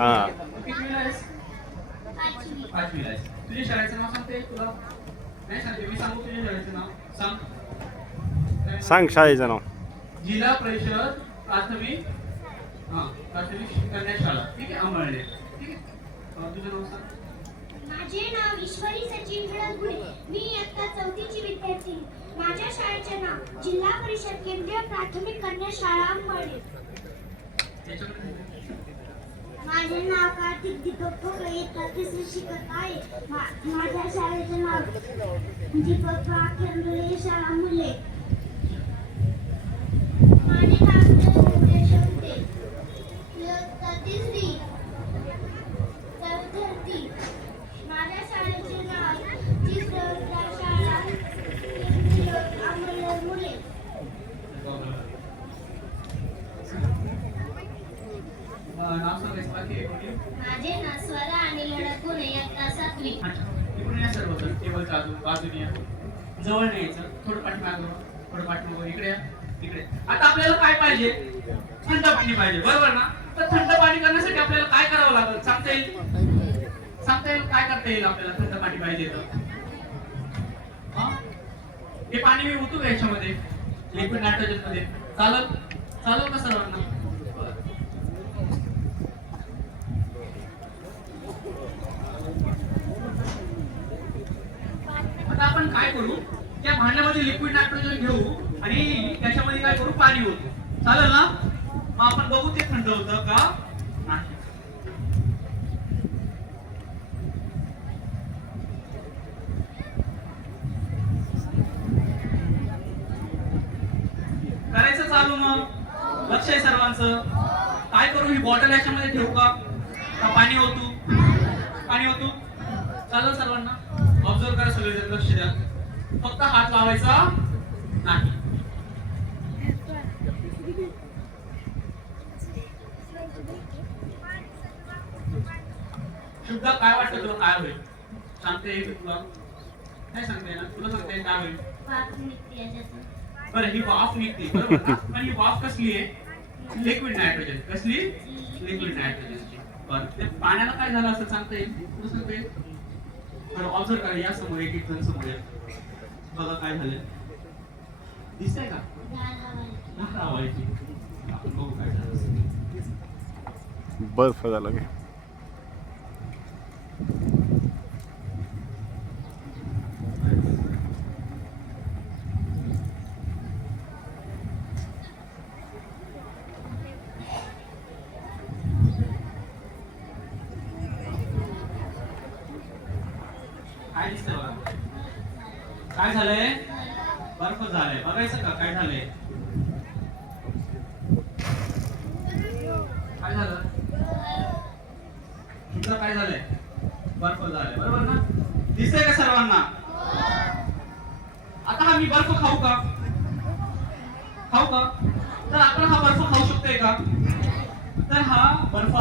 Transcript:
हा. कितवीला आहेस? पाचवीला आहेस. तुझ्या शाळेचं नाव सांगते तुला? नाही सांगते, मी सांगू तुझ्या शाळेचं नाव? सांग. सांग शाळेचं नाव. जिल्हा परिषद प्राथमिक प्राथमिक कन्या शाळा, ठीक आहे, अंबळनेर. ठीक आहे, तुझं नाव सांग. माझे नाव ईश्वरी सचिन खडकगुडे. मी इयत्ता 4थीची विद्यार्थी. माझ्या शाळेचे नाव जिल्हा परिषद केंद्रीय प्राथमिक कन्या शाळा अंबळनेर. माझे नाव कार्तिक दीपक ठोकळे. इयत्ता 3री शिकत आहे. माझ्या शाळेचे नाव दीपक केंद्रीय शाळा मुले. माझे नाव शोधे. इयत्ता 3री चौथी. माझ्या शाळेचे नाव चित्रविद्या शाळा केंद्रीय अंबळनेर मुले. नाव सांगायचं बाकी आहे? माझे नाव स्वरा आणि लडकुने. इयत्ता 7वी. इकडून या सर्व जण टेबलच्या बाजूने या. जवळ नाही यायचं, थोडं पाठीमागं, थोडं पाठीमागं. इकडे या, इकडे. आता आपल्याला काय पाहिजे? थंड पाणी पाहिजे, बरोबर ना? तर थंड पाणी करण्यासाठी आपल्याला काय करावं लागेल सांगता येईल? सांगता येईल काय करता येईल आपल्याला थंड पाणी पाहिजे तर? हे पाणी मी ओतू का याच्यामध्ये, लिक्विड नायट्रोजन मध्ये? चालेल? चालेल का सर्वांना? आता आपण काय करू, त्या भांड्यामध्ये लिक्विड नायट्रोजन घेऊ आणि त्याच्यामध्ये काय करू, पाणी ओतू. चालेल ना? मग आपण बघू ते थंड होतं का नाही. करायचं चालू मग? लक्ष आहे सर्वांचं? काय करू, ही बॉटल याच्यामध्ये ठेवू का पाणी ओतू? पाणी ओतू? चालेल सर्वांना? ऑब्झर्व करा सगळे, लक्ष द्या. फक्त हात लावायचा नाही. शुद्ध काय वाटतं तुला, काय होईल? सांगता येईल तुला? काय सांगता येईल? तुला सांगता येईल काय होईल? बरं, ही वाफ निघते, बरोबर ना? पण ही वाफ कसली आहे? Liquid nitrogen. कसली? लिक्विड नायट्रोजनची. बरं, ते पाण्याला काय झालं असं सांगता येईल? तुला सांगता येईल? बरं, ऑब्झर्व करा, या समोर एक जण समोर या. बघा काय झालं, दिसतंय का? लावायची. आपण बघू काय झालं. बर्फ झाला काय? काय दिसतंय बघा, काय झालंय? बर्फ झालंय. बघायचं का काय झालंय? काय झालं? तुझं काय झालंय? बर्फ झालंय, बरोबर ना? दिसतंय का सर्वांना? आता हा मी बर्फ खाऊ का? खाऊ का? तर आपण हा बर्फ खाऊ शकतोय का? तर हा बर्फ